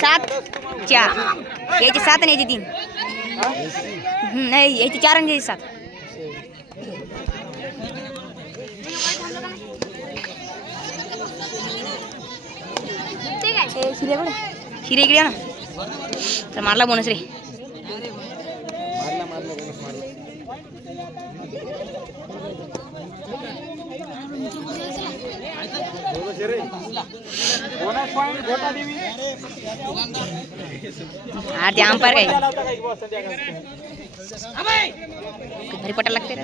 सात चार याची 7 आणि याची 3 नाही याची 4 आणि याची 7 शिरे इकडे ना तर मारला बोनस रे हा ते अंपायर काय भारी पटायला लागते रे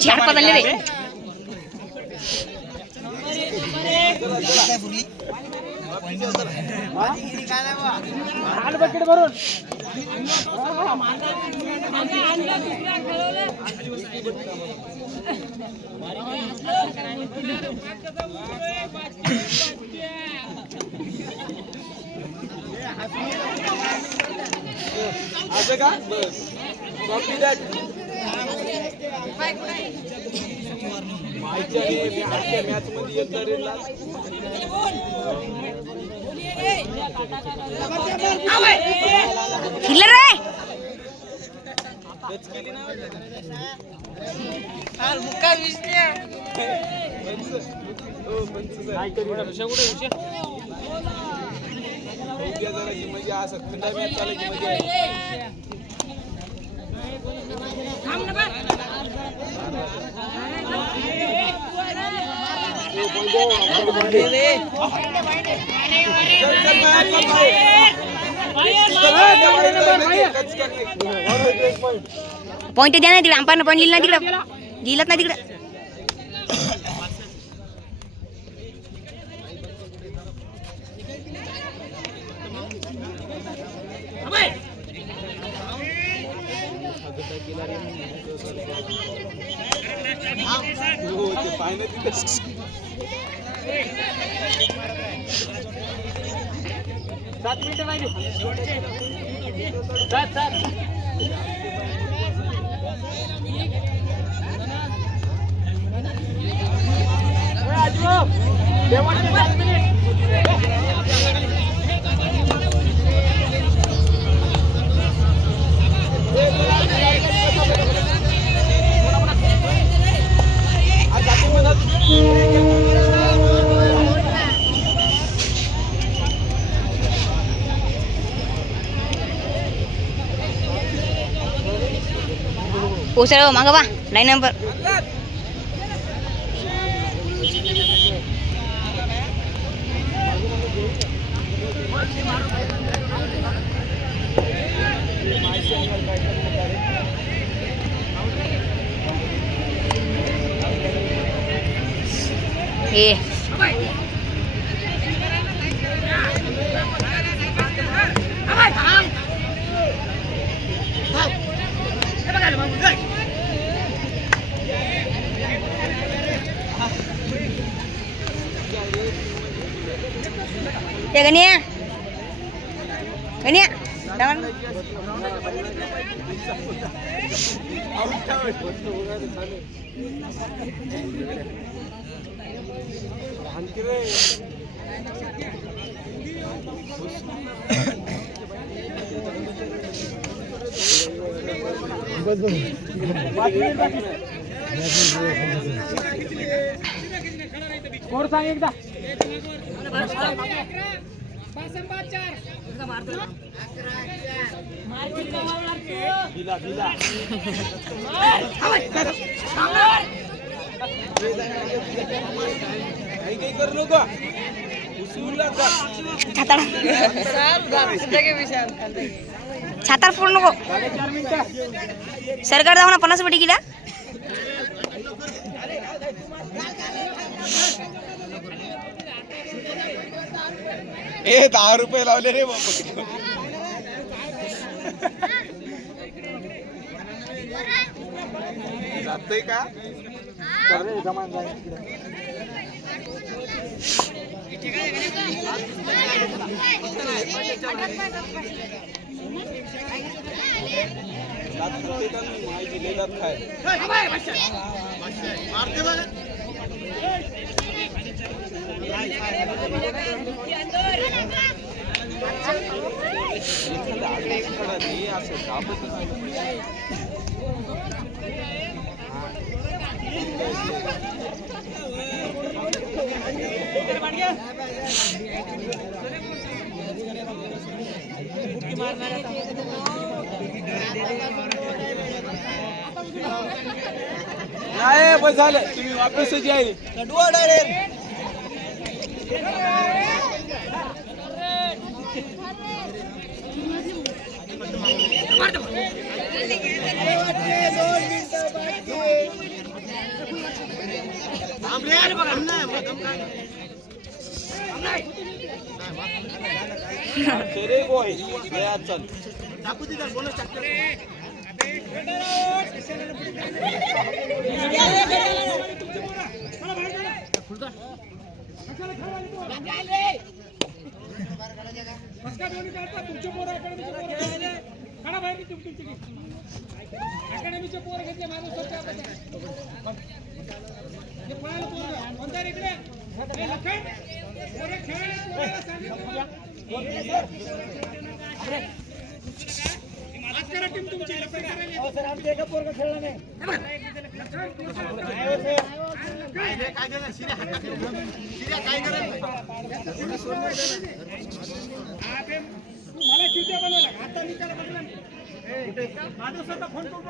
4-5 आणले रे असं का बस कॉपी दॅट मॅच मध्ये एक जडेला किलर रे टच केली ना काल मुक्का विषय काय करू विषय कुठे विषय उद्या जरा की म्हणजे असं थंडा मॅच चालायची म्हणजे पॉइंट द्या ना तिकडे अंपायर पॉइंट लिहिलं ना तिकडे लिहिलंच नाही तिकडे पोचलो मागं बा लाईन नंबर हे ya gani ya jangan score सांग एकदा दिला दिला काही करू नको छातार फोड नको सरकार जाऊ ना 50 रुपये किला ए 10 रुपये लावले रे बाबा जातोय का रे जमान जाय नाही बस झालं तुम्ही वापसच याय बॉय चल अकॅडमीचे पोर घेतले माझं टीम तुमची एका पोरगा खेळला नाही मला चिवट्या बनवला आता मी त्याला बघला माझा स्वतः फोन करून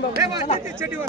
बोलला चटीवर